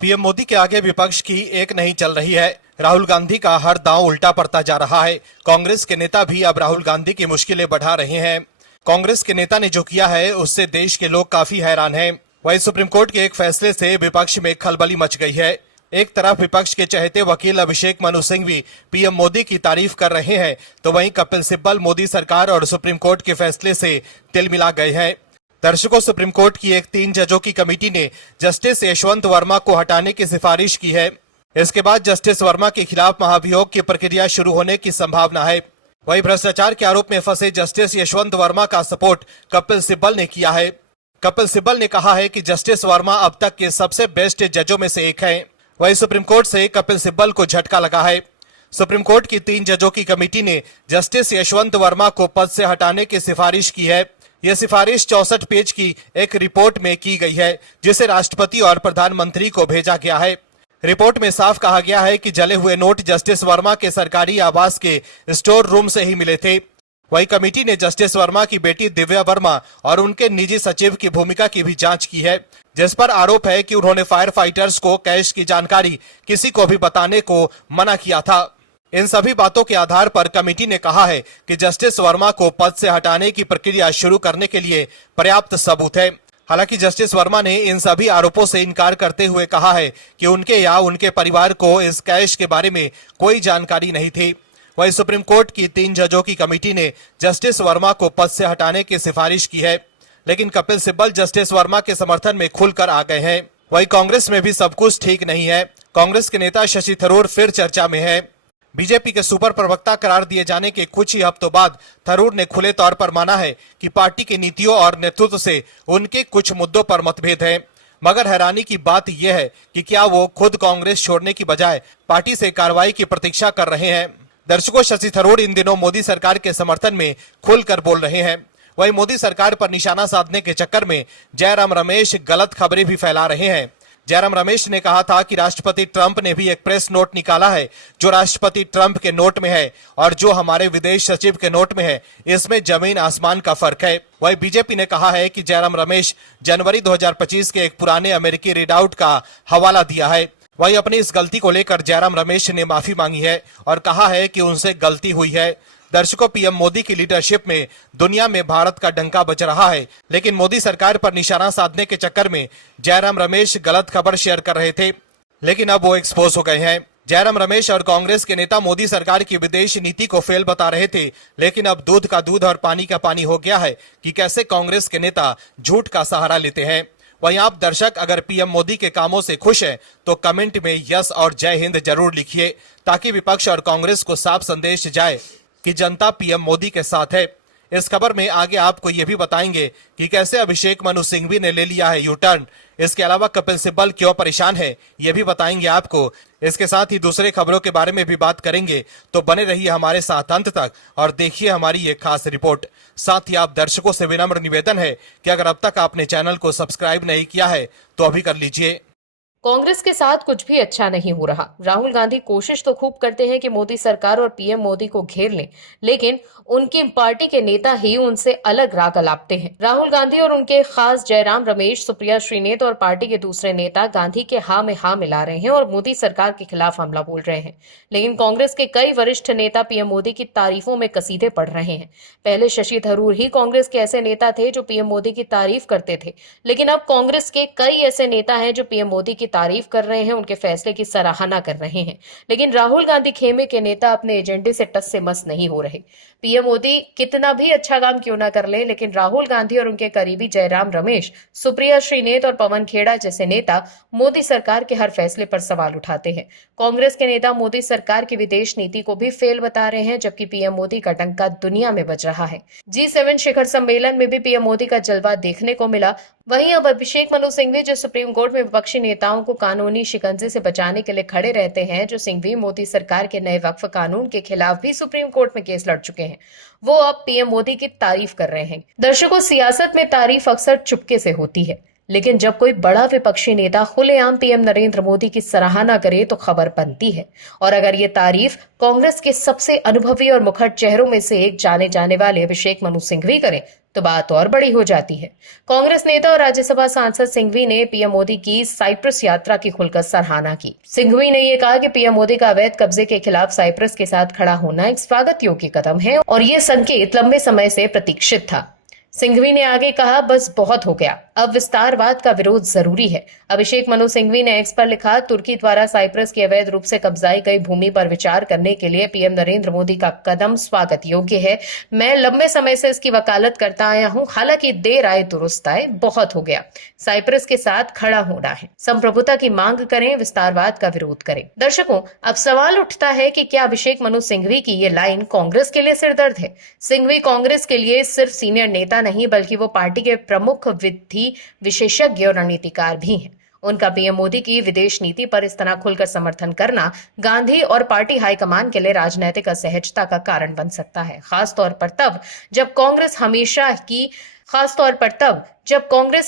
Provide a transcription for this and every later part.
PM Modi के आगे विपक्ष की एक नहीं चल रही है। राहुल गांधी का हर दांव उल्टा पड़ता जा रहा है। कांग्रेस के नेता भी अब राहुल गांधी की मुश्किलें बढ़ा रहे हैं। कांग्रेस के नेता ने जो किया है उससे देश के लोग काफी हैरान हैं। वहीं सुप्रीम कोर्ट के एक फैसले से विपक्ष में खलबली मच गई है। एक तरफ विपक्ष के चहेते वकील अभिषेक मनु सिंघवी पीएम मोदी की तारीफ कर रहे हैं, तो वहीं कपिल सिब्बल मोदी सरकार और सुप्रीम कोर्ट के फैसले से तिल मिला गए हैं। दर्शकों, सुप्रीम कोर्ट की एक 3 जजों की कमेटी ने जस्टिस यशवंत वर्मा को हटाने की सिफारिश की है। इसके बाद जस्टिस वर्मा के खिलाफ महाभियोग की प्रक्रिया शुरू होने की संभावना है। वहीं भ्रष्टाचार के आरोप में फंसे जस्टिस यशवंत वर्मा का सपोर्ट कपिल सिब्बल ने किया है। कपिल सिब्बल ने कहा है कि जस्टिस वर्मा अब तक के सबसे बेस्ट जजों में से एक हैं। वहीं सुप्रीम कोर्ट से कपिल सिब्बल को झटका लगा है। सुप्रीम कोर्ट की 3 जजों की कमेटी ने जस्टिस यशवंत वर्मा को पद से हटाने की सिफारिश की है। यह सिफारिश 64 पेज की एक रिपोर्ट में की गई है, जिसे राष्ट्रपति और प्रधानमंत्री को भेजा गया है। रिपोर्ट में साफ कहा गया है कि जले हुए नोट जस्टिस वर्मा के सरकारी आवास के स्टोर रूम से ही मिले थे। वही कमेटी ने जस्टिस वर्मा की बेटी दिव्या वर्मा और उनके निजी सचिव की भूमिका की भी जांच की है, जिस पर आरोप है कि उन्होंने फायर फाइटर्स को कैश की जानकारी किसी को भी बताने को मना किया था। इन सभी बातों के आधार पर कमेटी ने कहा है कि जस्टिस वर्मा को पद से हटाने की प्रक्रिया शुरू करने के लिए पर्याप्त सबूत है। हालांकि जस्टिस वर्मा ने इन सभी आरोपों से इनकार करते हुए कहा है कि उनके या उनके परिवार को इस कैश के बारे में कोई जानकारी नहीं थी। वहीं सुप्रीम कोर्ट की 3 जजों की कमेटी ने जस्टिस वर्मा को पद से हटाने की सिफारिश की है, लेकिन कपिल सिब्बल जस्टिस वर्मा के समर्थन में खुलकर आ गए हैं। वहीं कांग्रेस में भी सब कुछ ठीक नहीं है। कांग्रेस के नेता शशि थरूर फिर चर्चा में है। बीजेपी के सुपर प्रवक्ता करार दिए जाने के कुछ ही हफ्तों बाद थरूर ने खुले तौर पर माना है कि पार्टी की नीतियों और नेतृत्व से उनके कुछ मुद्दों पर मतभेद है। मगर हैरानी की बात यह है कि क्या वो खुद कांग्रेस छोड़ने की बजाय पार्टी से कार्रवाई की प्रतीक्षा कर रहे हैं। दर्शकों, शशि थरूर इन दिनों मोदी सरकार के समर्थन में खुलकर बोल रहे हैं। वहीं मोदी सरकार पर निशाना साधने के चक्कर में जयराम रमेश गलत खबरें भी फैला रहे हैं। जयराम रमेश ने कहा था कि राष्ट्रपति ट्रंप ने भी एक प्रेस नोट निकाला है जो राष्ट्रपति ट्रंप के नोट में है और जो हमारे विदेश सचिव के नोट में है, इसमें जमीन आसमान का फर्क है। वहीं बीजेपी ने कहा है कि जयराम रमेश जनवरी 2025 के एक पुराने अमेरिकी रीडआउट का हवाला दिया है। वहीं अपनी इस गलती को लेकर जयराम रमेश ने माफी मांगी है और कहा है कि उनसे गलती हुई है। दर्शकों, पीएम मोदी की लीडरशिप में दुनिया में भारत का डंका बज रहा है, लेकिन मोदी सरकार पर निशाना साधने के चक्कर में जयराम रमेश गलत खबर शेयर कर रहे थे, लेकिन अब वो एक्सपोज हो गए हैं। जयराम रमेश और कांग्रेस के नेता मोदी सरकार की विदेश नीति को फेल बता रहे थे, लेकिन अब दूध का दूध और पानी का पानी हो गया है कि कैसे कांग्रेस के नेता झूठ का सहारा लेते हैं। वहीं आप दर्शक अगर पीएम मोदी के कामों से खुश हैं तो कमेंट में यस और जय हिंद जरूर लिखिए, ताकि विपक्ष और कांग्रेस को साफ संदेश जाए कि जनता पीएम मोदी के साथ है। इस खबर में आगे आपको यह भी बताएंगे कि कैसे अभिषेक मनु सिंघवी ने ले लिया है यू टर्न। इसके अलावा कपिल सिब्बल क्यों परेशान है, यह भी बताएंगे आपको। इसके साथ ही दूसरे खबरों के बारे में भी बात करेंगे, तो बने रहिए हमारे साथ अंत तक और देखिए हमारी ये खास रिपोर्ट। साथ ही आप दर्शकों से विनम्र निवेदन है कि अगर अब तक आपने चैनल को सब्सक्राइब नहीं किया है तो अभी कर लीजिए। कांग्रेस के साथ कुछ भी अच्छा नहीं हो रहा। राहुल गांधी कोशिश तो खूब करते हैं कि मोदी सरकार और पीएम मोदी को घेर लें, लेकिन उनकी पार्टी के नेता ही उनसे अलग राग अलापते हैं। राहुल गांधी और उनके खास जयराम रमेश, सुप्रिया श्रीनेत और पार्टी के दूसरे नेता गांधी के हाँ में हाँ मिला रहे हैं और मोदी सरकार के खिलाफ हमला बोल रहे हैं। लेकिन कांग्रेस के कई वरिष्ठ नेता पीएम मोदी की तारीफों में कसीदे पढ़ रहे हैं। पहले शशि थरूर ही कांग्रेस के ऐसे नेता थे जो पीएम मोदी की तारीफ करते थे, लेकिन अब कांग्रेस के कई ऐसे नेता हैं जो पीएम मोदी की तारीफ कर रहे हैं, उनके फैसले की सराहना कर रहे हैं। लेकिन राहुल गांधी खेमे के नेता अपने एजेंडे से टस से मस नहीं हो रहे। पीएम मोदी कितना भी अच्छा काम क्यों ना कर ले, लेकिन राहुल गांधी और उनके करीबी जयराम रमेश, सुप्रिया श्रीनेत और पवन खेड़ा जैसे नेता मोदी सरकार के हर फैसले पर सवाल उठाते हैं। कांग्रेस के नेता मोदी सरकार की विदेश नीति को भी फेल बता रहे हैं, जबकि पीएम मोदी का डंका दुनिया में बज रहा है। G7 शिखर सम्मेलन में भी पीएम मोदी का जलवा देखने को मिला। वहीं अब अभिषेक मनु सिंघवी, जो सुप्रीम कोर्ट में विपक्षी नेताओं को कानूनी शिकंजे से बचाने के लिए खड़े रहते हैं, जो सिंघवी मोदी सरकार के नए वक्फ कानून के खिलाफ भी सुप्रीम कोर्ट में केस लड़ चुके हैं, वो अब पीएम मोदी की तारीफ कर रहे हैं। दर्शकों, सियासत में तारीफ अक्सर चुपके से होती है, लेकिन जब कोई बड़ा विपक्षी नेता खुलेआम पीएम नरेंद्र मोदी की सराहना करे तो खबर बनती है। और अगर ये तारीफ कांग्रेस के सबसे अनुभवी और मुखर चेहरों में से एक जाने जाने वाले अभिषेक मनु सिंघवी करें तो बात और बड़ी हो जाती है। कांग्रेस नेता और राज्यसभा सांसद सिंघवी ने पीएम मोदी की साइप्रस यात्रा की खुलकर सराहना की। सिंघवी ने यह कहा कि पीएम मोदी का अवैध कब्जे के खिलाफ साइप्रस के साथ खड़ा होना एक स्वागत योग्य कदम है और ये संकेत लंबे समय से प्रतीक्षित था। सिंघवी ने आगे कहा, बस बहुत हो गया, अब विस्तारवाद का विरोध जरूरी है। अभिषेक मनु सिंघवी ने एक्स पर लिखा, तुर्की द्वारा साइप्रस की अवैध रूप से कब्जाई गई भूमि पर विचार करने के लिए पीएम नरेंद्र मोदी का कदम स्वागत योग्य है। मैं लंबे समय से इसकी वकालत करता आया हूं, हालांकि देर आए दुरुस्त आए, बहुत हो गया। साइप्रस के साथ खड़ा होना है, संप्रभुता की मांग करें, विस्तारवाद का विरोध करें। दर्शकों, अब सवाल उठता है कि क्या अभिषेक मनु सिंघवी की ये लाइन कांग्रेस के लिए सिरदर्द है? सिंघवी कांग्रेस के लिए सिर्फ सीनियर नेता नहीं बल्कि वो पार्टी के प्रमुख विधि विशेषज्ञ और रणनीतिकार भी हैं। उनका पीएम मोदी की विदेश नीति पर इस तरह खुलकर समर्थन करना गांधी और पार्टी हाईकमान के लिए राजनीतिक असहजता का कारण बन सकता है, खासतौर पर तब जब कांग्रेस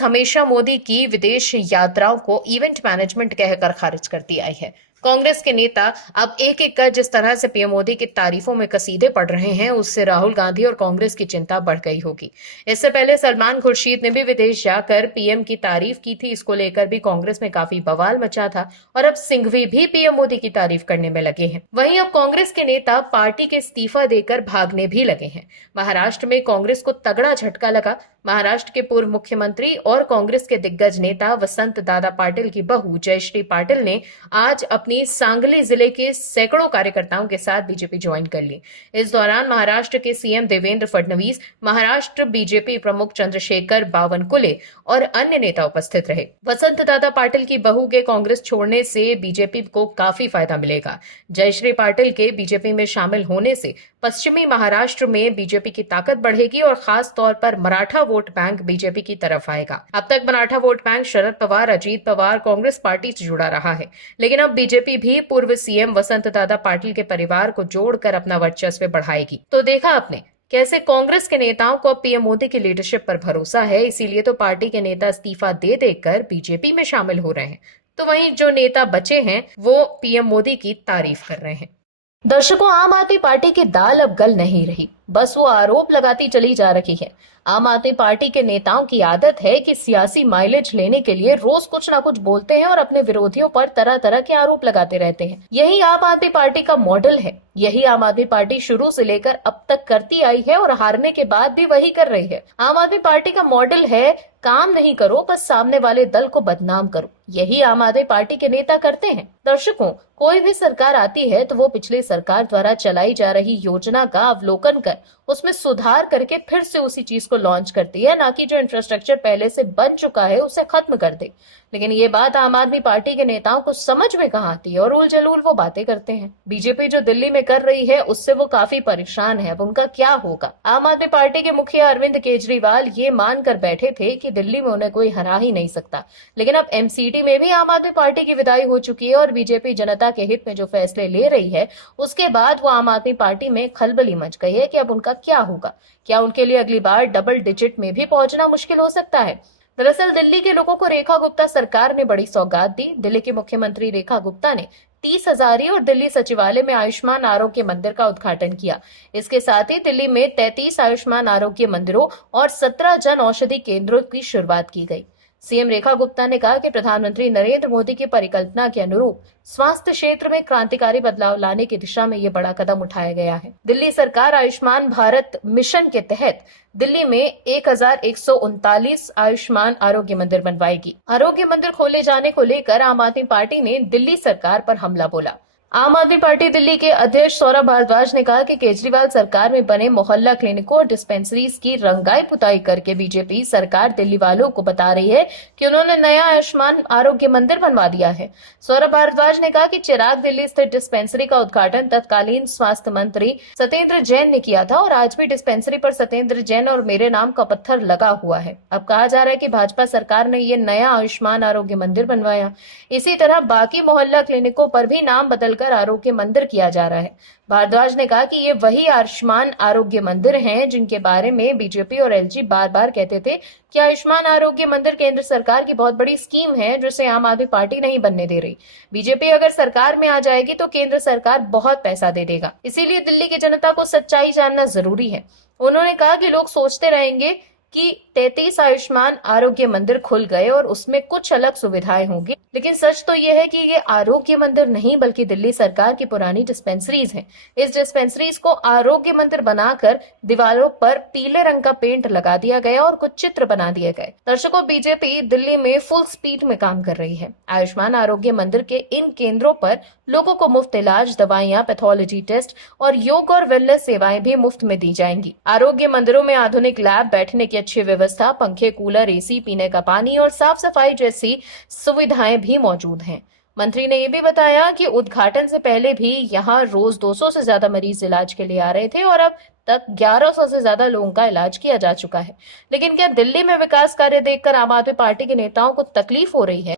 हमेशा मोदी की विदेश यात्राओं को इवेंट मैनेजमेंट कहकर खारिज करती आई है। कांग्रेस के नेता अब एक एक कर जिस तरह से पीएम मोदी की तारीफों में कसीदे पढ़ रहे हैं, उससे राहुल गांधी और कांग्रेस की चिंता बढ़ गई होगी। इससे पहले सलमान खुर्शीद ने भी विदेश जाकर पीएम की तारीफ की थी। इसको लेकर भी कांग्रेस में काफी बवाल मचा था और अब सिंघवी भी पीएम मोदी की तारीफ करने में लगे हैं। वहीं अब कांग्रेस के नेता पार्टी के इस्तीफा देकर भागने भी लगे हैं। महाराष्ट्र में कांग्रेस को तगड़ा झटका लगा। महाराष्ट्र के पूर्व मुख्यमंत्री और कांग्रेस के दिग्गज नेता वसंत दादा पाटिल की बहू जयश्री पाटिल ने आज अपनी सांगली जिले के सैकड़ों कार्यकर्ताओं के साथ बीजेपी ज्वाइन कर ली। इस दौरान महाराष्ट्र के सीएम देवेंद्र फडणवीस, महाराष्ट्र बीजेपी प्रमुख चंद्रशेखर बावनकुले और अन्य नेता उपस्थित रहे। वसंत दादा पाटिल की बहू के कांग्रेस छोड़ने से बीजेपी को काफी फायदा मिलेगा। जयश्री पाटिल के बीजेपी में शामिल होने से पश्चिमी महाराष्ट्र में बीजेपी की ताकत बढ़ेगी और खास तौर पर मराठा वोट बैंक बीजेपी की तरफ आएगा। अब तक Maratha vote bank Sharad Pawar, Ajit Pawar, Congress party से जुड़ा रहा है, लेकिन अब बीजेपी भी पूर्व सीएम वसंत दादा पाटिल के परिवार को जोड़कर अपना वर्चस्व बढ़ाएगी। तो देखा आपने कैसे कांग्रेस के नेताओं को पीएम मोदी की लीडरशिप पर भरोसा है, इसीलिए तो पार्टी के नेता इस्तीफा दे देकर बीजेपी में शामिल हो रहे हैं। तो वहीं जो नेता बचे हैं वो पीएम मोदी की तारीफ कर रहे हैं। दर्शकों, आम आदमी पार्टी की दाल अब गल नहीं रही, बस वो आरोप लगाती चली जा रही है। आम आदमी पार्टी के नेताओं की आदत है कि सियासी माइलेज लेने के लिए रोज कुछ ना कुछ बोलते हैं और अपने विरोधियों पर तरह तरह के आरोप लगाते रहते हैं। यही आम आदमी पार्टी का मॉडल है। यही आम आदमी पार्टी शुरू से लेकर अब तक करती आई है और हारने के बाद भी वही कर रही है। आम आदमी पार्टी का मॉडल है, काम नहीं करो, बस सामने वाले दल को बदनाम करो। यही आम आदमी पार्टी के नेता करते हैं। दर्शकों, कोई भी सरकार आती है तो वो पिछली सरकार द्वारा चलाई जा रही योजना का अवलोकन कर उसमें सुधार करके फिर से उसी चीज को लॉन्च करती है, ना कि जो इंफ्रास्ट्रक्चर पहले से बन चुका है उसे खत्म कर दे। लेकिन ये बात आम आदमी पार्टी के नेताओं को समझ में कहाँ आती है और उल जलूल वो बातें करते हैं। बीजेपी जो दिल्ली में कर रही है उससे वो काफी परेशान है। अब उनका क्या होगा? आम आदमी पार्टी के मुखिया अरविंद केजरीवाल ये मानकर बैठे थे कि दिल्ली में उन्हें कोई हरा ही नहीं सकता, लेकिन अब एमसीडी में भी आम आदमी पार्टी की विदाई हो चुकी है और बीजेपी जनता के हित में जो फैसले ले रही है उसके बाद वो आम आदमी पार्टी में खलबली मच गई है कि अब उनका क्या होगा। क्या उनके लिए अगली बार डबल डिजिट में भी पहुंचना मुश्किल हो सकता है? दरअसल दिल्ली के लोगों को रेखा गुप्ता सरकार ने बड़ी सौगात दी। दिल्ली की मुख्यमंत्री रेखा गुप्ता ने 30,000 और दिल्ली सचिवालय में आयुष्मान आरोग्य मंदिर का उद्घाटन किया। इसके साथ ही दिल्ली में 33 आयुष्मान आरोग्य मंदिरों और 17 जन औषधि केंद्रों की शुरुआत की गई। सीएम रेखा गुप्ता ने कहा कि प्रधानमंत्री नरेंद्र मोदी की परिकल्पना के अनुरूप स्वास्थ्य क्षेत्र में क्रांतिकारी बदलाव लाने की दिशा में ये बड़ा कदम उठाया गया है। दिल्ली सरकार आयुष्मान भारत मिशन के तहत दिल्ली में 1139 आयुष्मान आरोग्य मंदिर बनवाएगी। आरोग्य मंदिर खोले जाने को लेकर आम आदमी पार्टी ने दिल्ली सरकार पर हमला बोला। आम आदमी पार्टी दिल्ली के अध्यक्ष सौरभ भारद्वाज ने कहा कि केजरीवाल सरकार में बने मोहल्ला क्लिनिकों और डिस्पेंसरीज की रंगाई पुताई करके बीजेपी सरकार दिल्ली वालों को बता रही है कि उन्होंने नया आयुष्मान आरोग्य मंदिर बनवा दिया है। सौरभ भारद्वाज ने कहा कि चिराग दिल्ली स्थित डिस्पेंसरी का उद्घाटन तत्कालीन स्वास्थ्य मंत्री सत्येंद्र जैन ने किया था और आज भी डिस्पेंसरी पर सत्येंद्र जैन और मेरे नाम का पत्थर लगा हुआ है। अब कहा जा रहा है कि भाजपा सरकार ने ये नया आयुष्मान आरोग्य मंदिर बनवाया। इसी तरह बाकी मोहल्ला क्लिनिकों पर भी नाम बदल आरोग्य मंदिर किया जा रहा है। भारद्वाज ने कहा कि ये वही आयुष्मान आरोग्य मंदिर हैं जिनके बारे में बीजेपी और एलजी बार बार कहते थे कि आयुष्मान आरोग्य मंदिर केंद्र सरकार की बहुत बड़ी स्कीम है जिसे आम आदमी पार्टी नहीं बनने दे रही। बीजेपी अगर सरकार में आ जाएगी तो केंद्र सरकार बहुत पैसा दे देगा, इसीलिए दिल्ली की जनता को सच्चाई जानना जरूरी है। उन्होंने कहा कि लोग सोचते रहेंगे कि 33 आयुष्मान आरोग्य मंदिर खुल गए और उसमें कुछ अलग सुविधाएं होंगी, लेकिन सच तो यह है कि ये आरोग्य मंदिर नहीं बल्कि दिल्ली सरकार की पुरानी डिस्पेंसरीज हैं। इस डिस्पेंसरीज को आरोग्य मंदिर बनाकर दीवारों पर पीले रंग का पेंट लगा दिया गया और कुछ चित्र बना दिए गए। दर्शकों, बीजेपी दिल्ली में फुल स्पीड में काम कर रही है। आयुष्मान आरोग्य मंदिर के इन केंद्रों पर लोगों को मुफ्त इलाज, दवाइयां, पैथोलॉजी टेस्ट और योग और वेलनेस सेवाएं भी मुफ्त में दी जाएंगी। आरोग्य मंदिरों में आधुनिक लैब, बैठने की अच्छी व्यवस्था, पंखे, कूलर, एसी, पीने का पानी और साफ सफाई जैसी सुविधाएं भी मौजूद हैं। मंत्री ने यह भी बताया कि उद्घाटन से पहले भी यहां रोज 200 से ज्यादा मरीज इलाज के लिए आ रहे थे और अब तक 1100 से ज्यादा लोगों का इलाज किया जा चुका है। लेकिन क्या दिल्ली में विकास कार्य देखकर आम आदमी पार्टी के नेताओं को तकलीफ हो रही है?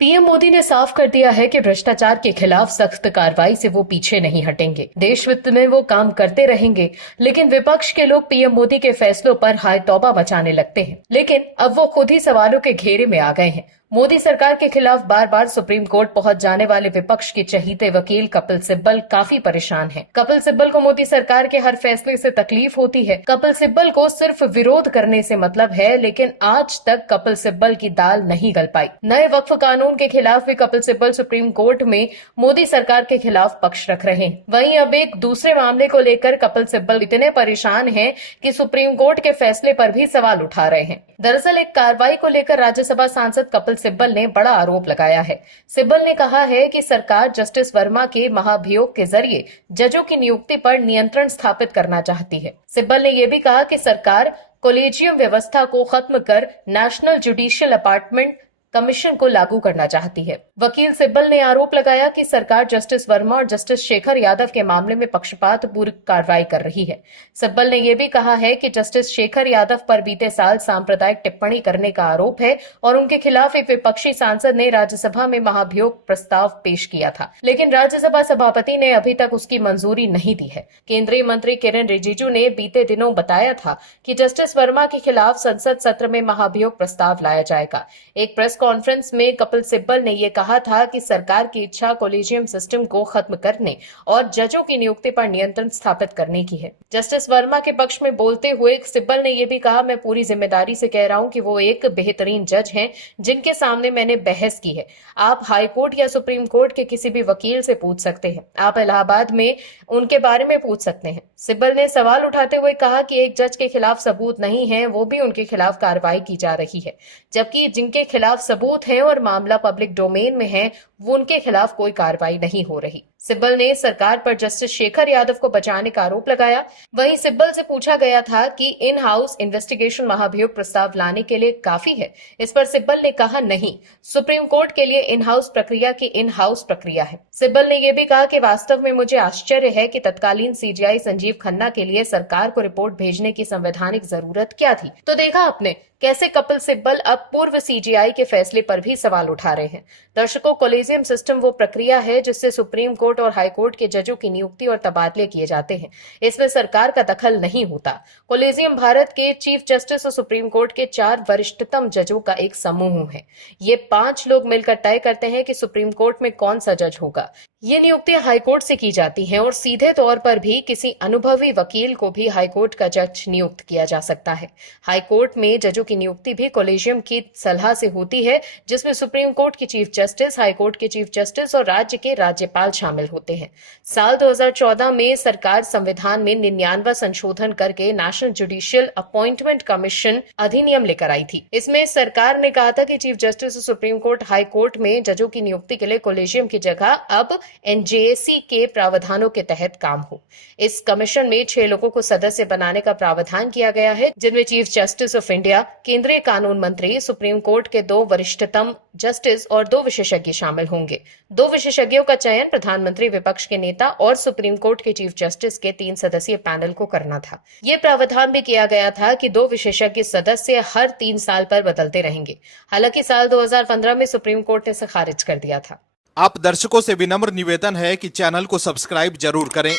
पीएम मोदी ने साफ कर दिया है कि भ्रष्टाचार के खिलाफ सख्त कार्रवाई से वो पीछे नहीं हटेंगे। देश वित्त में वो काम करते रहेंगे, लेकिन विपक्ष के लोग पीएम मोदी के फैसलों पर हाय तौबा मचाने लगते हैं। लेकिन अब वो खुद ही सवालों के घेरे में आ गए हैं। मोदी सरकार के खिलाफ बार बार सुप्रीम कोर्ट पहुंच जाने वाले विपक्ष के चहीते वकील कपिल सिब्बल काफी परेशान हैं। कपिल सिब्बल को मोदी सरकार के हर फैसले से तकलीफ होती है। कपिल सिब्बल को सिर्फ विरोध करने से मतलब है, लेकिन आज तक कपिल सिब्बल की दाल नहीं गल पाई। नए वक्फ कानून के खिलाफ भी कपिल सिब्बल सुप्रीम कोर्ट में मोदी सरकार के खिलाफ पक्ष रख रहे हैं। वहीं अब एक दूसरे मामले को लेकर कपिल सिब्बल इतने परेशान हैं कि सुप्रीम कोर्ट के फैसले पर भी सवाल उठा रहे हैं। दरअसल एक कार्रवाई को लेकर राज्यसभा सांसद कपिल सिब्बल ने बड़ा आरोप लगाया है। सिब्बल ने कहा है कि सरकार जस्टिस वर्मा के महाभियोग के जरिए जजों की नियुक्ति पर नियंत्रण स्थापित करना चाहती है। सिब्बल ने यह भी कहा कि सरकार कोलेजियम व्यवस्था को खत्म कर नेशनल जुडिशियल अपॉइंटमेंट कमीशन को लागू करना चाहती है। वकील सिब्बल ने आरोप लगाया कि सरकार जस्टिस वर्मा और जस्टिस शेखर यादव के मामले में पक्षपात पूर्ण कार्रवाई कर रही है। सिब्बल ने यह भी कहा है कि जस्टिस शेखर यादव पर बीते साल सांप्रदायिक टिप्पणी करने का आरोप है और उनके खिलाफ एक विपक्षी सांसद ने राज्यसभा में महाभियोग प्रस्ताव पेश किया था, लेकिन राज्यसभा सभापति ने अभी तक उसकी मंजूरी नहीं दी है। केंद्रीय मंत्री किरेन रिजिजू ने बीते दिनों बताया था कि जस्टिस वर्मा के खिलाफ संसद सत्र में महाभियोग प्रस्ताव लाया जाएगा। एक प्रेस कॉन्फ्रेंस में कपिल सिब्बल ने यह कहा था कि सरकार की इच्छा कोलेजियम सिस्टम को खत्म करने और जजों की नियुक्ति पर नियंत्रण स्थापित करने की है। जस्टिस वर्मा के पक्ष में बोलते हुए सिब्बल ने यह भी कहा, मैं पूरी जिम्मेदारी से कह रहा हूं कि वो एक बेहतरीन जज हैं जिनके सामने मैंने बहस की है। आप हाई कोर्ट या सुप्रीम कोर्ट के किसी भी वकील से पूछ सकते हैं, आप इलाहाबाद में उनके बारे में पूछ सकते हैं। सिब्बल ने सवाल उठाते हुए कहा कि एक जज के खिलाफ सबूत नहीं है, वो भी उनके खिलाफ कार्रवाई की जा रही है, जबकि जिनके खिलाफ सबूत है और मामला पब्लिक डोमेन में है वो उनके खिलाफ कोई कार्रवाई नहीं हो रही। सिब्बल ने सरकार पर जस्टिस शेखर यादव को बचाने का आरोप लगाया। वहीं सिब्बल से पूछा गया था कि इन हाउस इन्वेस्टिगेशन महाभियोग प्रस्ताव लाने के लिए काफी है। इस पर सिब्बल ने कहा, नहीं, सुप्रीम कोर्ट के लिए इन हाउस प्रक्रिया की इन हाउस प्रक्रिया है। सिब्बल ने यह भी कहा कि वास्तव में मुझे आश्चर्य है कि तत्कालीन सीजीआई संजीव खन्ना के लिए सरकार को रिपोर्ट भेजने की संवैधानिक जरूरत क्या थी। तो देखा आपने कैसे कपिल सिब्बल अब पूर्व सीजीआई के फैसले पर भी सवाल उठा रहे हैं। दर्शकों, कोलेजियम सिस्टम वो प्रक्रिया है जिससे सुप्रीम कोर्ट और हाई कोर्ट के जजों की नियुक्ति और तबादले किए जाते हैं। इसमें सरकार का दखल नहीं होता। कोलेजियम भारत के चीफ जस्टिस और सुप्रीम कोर्ट के 4 वरिष्ठतम जजों का एक समूह है। ये 5 लोग मिलकर तय करते हैं कि सुप्रीम कोर्ट में कौन सा जज होगा। ये नियुक्तियां हाईकोर्ट से की जाती हैं और सीधे तौर पर भी किसी अनुभवी वकील को भी हाईकोर्ट का जज नियुक्त किया जा सकता है। हाईकोर्ट में जजों की नियुक्ति भी कोलेजियम की सलाह से होती है, जिसमें सुप्रीम कोर्ट के चीफ जस्टिस, हाईकोर्ट के चीफ जस्टिस और राज्य के राज्यपाल शामिल होते हैं। साल 2014 में सरकार संविधान में 99वां संशोधन करके नेशनल जुडिशियल अपॉइंटमेंट कमीशन अधिनियम लेकर आई थी। इसमें सरकार ने कहा था कि चीफ जस्टिस और सुप्रीम कोर्ट, हाई कोर्ट में जजों की नियुक्ति के लिए कोलेजियम की जगह अब एनजेएसी के प्रावधानों के तहत काम हो। इस कमीशन में 6 लोगों को सदस्य बनाने का प्रावधान किया गया है, जिनमें चीफ जस्टिस ऑफ इंडिया, केंद्रीय कानून मंत्री, सुप्रीम कोर्ट के 2 वरिष्ठतम जस्टिस और 2 विशेषज्ञ शामिल होंगे। 2 विशेषज्ञों का चयन प्रधानमंत्री, विपक्ष के नेता और सुप्रीम कोर्ट के चीफ जस्टिस के 3 सदस्यीय पैनल को करना था। ये प्रावधान भी किया गया था कि 2 विशेषज्ञ सदस्य हर 3 साल पर बदलते रहेंगे। हालांकि साल 2015 में सुप्रीम कोर्ट ने इसे खारिज कर दिया था। आप दर्शकों से विनम्र निवेदन है कि चैनल को सब्सक्राइब जरूर करें